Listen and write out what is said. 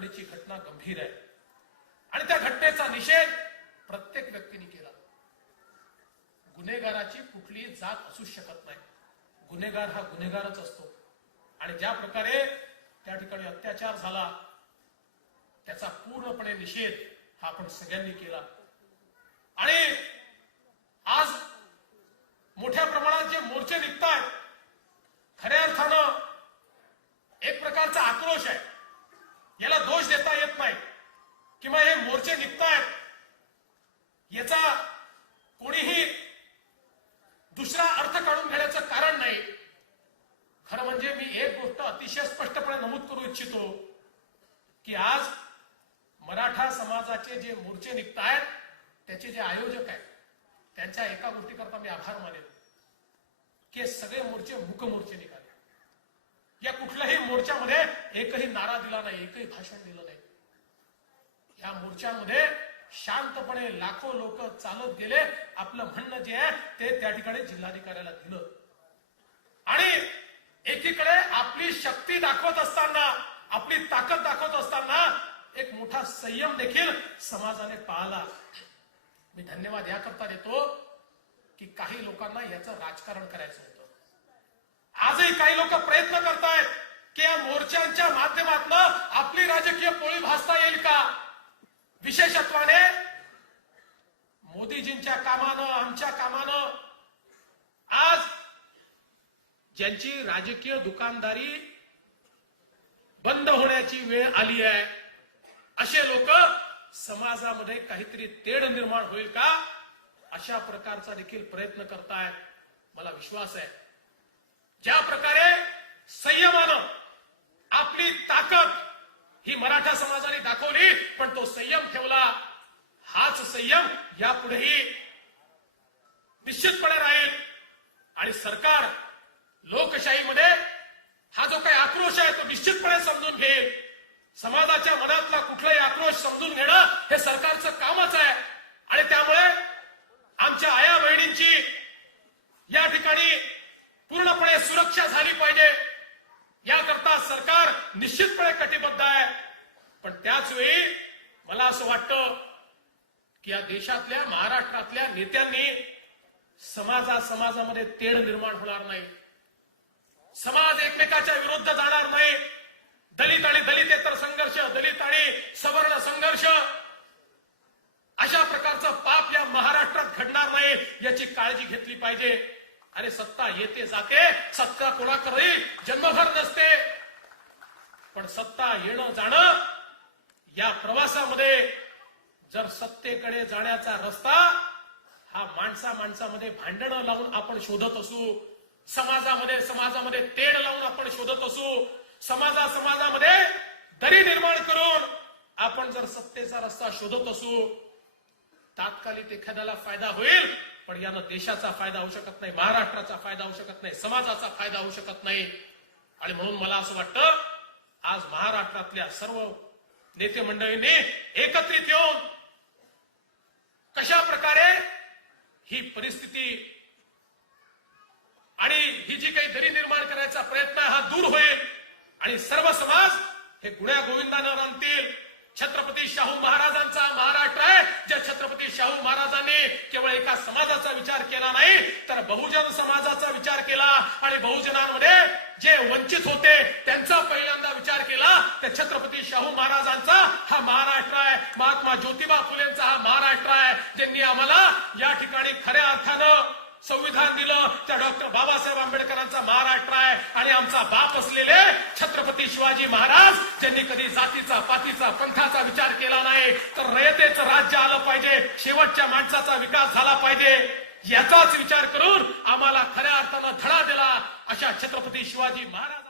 तातडीची घटना गंभीर आहे आणि त्या घटनेचा निषेध प्रत्येक व्यक्तीने केला. गुन्हेगाराची कुठलीही जात असू शकत नाही. गुन्हेगार हा गुन्हेगारच असतो आणि ज्या प्रकारे त्या ठिकाणी अत्याचार झाला त्याचा पूर्णपणे निषेध हा आपण सगळ्यांनी केला. आणि आज मोठ्या प्रमाणात जे मोर्चे निघतायत, खऱ्या अर्थानं एक प्रकारचा आक्रोश आहे. याला दोष देता येत नाही किंवा हे मोर्चे निघतायत याचा कोणीही दुसरा अर्थ काढून घेण्याचं कारण नाही. खरं म्हणजे मी एक गोष्ट अतिशय स्पष्टपणे नमूद करू इच्छितो की आज मराठा समाजाचे जे मोर्चे निघतायत त्याचे जे आयोजक आहेत त्यांच्या एका गोष्टीकरता मी आभार मानेन की सगळे मोर्चे मूक मोर्चे निघाले. या कुठल्याही मोर्चामध्ये एकही नारा दिला नाही, एकही भाषण दिलं नाही. या मोर्चामध्ये शांतपणे लाखो लोक चालत गेले. आपलं म्हणणं जे आहे ते त्या ठिकाणी जिल्हाधिकाऱ्याला दिलं आणि एकीकडे आपली शक्ती दाखवत असताना, आपली ताकद दाखवत असताना एक मोठा संयम देखील समाजाने पाळला. मी धन्यवाद याकरता देतो की काही लोकांना याचं राजकारण करायचं होतं. आजही काही लोक प्रयत्न करतायत की या मोर्चांच्या माध्यमातून आपली राजकीय पोळी भासता येईल का. विशेषत्वाने मोदीजींच्या कामानं, आमच्या कामानं आज ज्यांची राजकीय दुकानदारी बंद होण्याची वेळ आली आहे असे लोक समाजामध्ये काहीतरी तेढ निर्माण होईल का अशा प्रकारचा देखील प्रयत्न करतायत. मला विश्वास आहे ज्या प्रकारे संयमानं आपली ताकद ही मराठा समाजाने दाखवली पण तो संयम ठेवला, हाच संयम यापुढेही निश्चितपणे राहील. आणि सरकार लोकशाहीमध्ये हा जो काही आक्रोश आहे तो निश्चितपणे समजून घेईल. समाजाच्या मनातला कुठलाही आक्रोश समजून घेणं हे सरकारचं कामच आहे आणि त्यामुळे आमच्या आया बहिणींची या ठिकाणी पूर्णपणे सुरक्षा झाली पाहिजे याकरता सरकार निश्चितपणे कटिबद्ध आहे. पण त्याच वेळी मला असं वाटतं की या देशातल्या, महाराष्ट्रातल्या नेत्यांनी समाजामध्ये तेढ निर्माण होणार नाही, समाज एकमेकाच्या विरुद्ध जाणार नाही. दलित आणि दलितेतर संघर्ष, दलित आणि सवर्ण संघर्ष अशा प्रकारचं पाप या महाराष्ट्रात घडणार नाही याची काळजी घेतली पाहिजे. अरे सत्ता येते जाते, सत्ता कोणाकडे जन्मभर नसते, पण सत्ता येणं जाणं या प्रवासामध्ये जर सत्तेकडे जाण्याचा रस्ता हा माणसामध्ये भांडणं लावून आपण शोधत असू, समाजामध्ये तेढ लावून आपण शोधत असू, समाजामध्ये दरी निर्माण करून आपण जर सत्तेचा रस्ता शोधत असू, तात्कालिक एखाद्याला फायदा होईल पण यानं देशाचा फायदा होऊ शकत नाही, महाराष्ट्राचा फायदा होऊ शकत नाही, समाजाचा फायदा होऊ शकत नाही. आणि म्हणून मला असं वाटतं आज महाराष्ट्रातल्या सर्व नेते मंडळींनी एकत्रित येऊन कशा प्रकारे ही परिस्थिती आणि ही जी काही दरी निर्माण करायचा प्रयत्न आहे हा दूर होईल आणि सर्व समाज हे गुण्या गोविंदानं राहतील. छत्रपती शाहू महाराजांचा महाराष्ट्र आहे ज्या छत्रपती शाहू महाराजांनी केवळ एका समाजाचा विचार केला नाही तर बहुजन समाजाचा विचार केला आणि बहुजनांमध्ये जे वंचित होते त्यांचा पहिल्यांदा विचार केला. त्या छत्रपती शाहू महाराजांचा हा महाराष्ट्र आहे, महात्मा ज्योतिबा फुलेंचा हा महाराष्ट्र आहे ज्यांनी आम्हाला या ठिकाणी खऱ्या अर्थानं संविधान दिलं. त्या डॉक्टर बाबासाहेब आंबेडकरांचा महाराष्ट्र आहे आणि आमचा बाप असलेले छत्रपती शिवाजी महाराज ज्यांनी कधी जातीचा, पातीचा, पंथाचा विचार केला नाही तर रयतेचं राज्य आलं पाहिजे, शेवटच्या माणसाचा विकास झाला पाहिजे याचाच विचार करून आम्हाला खऱ्या अर्थानं धडा दिला अशा छत्रपती शिवाजी महाराज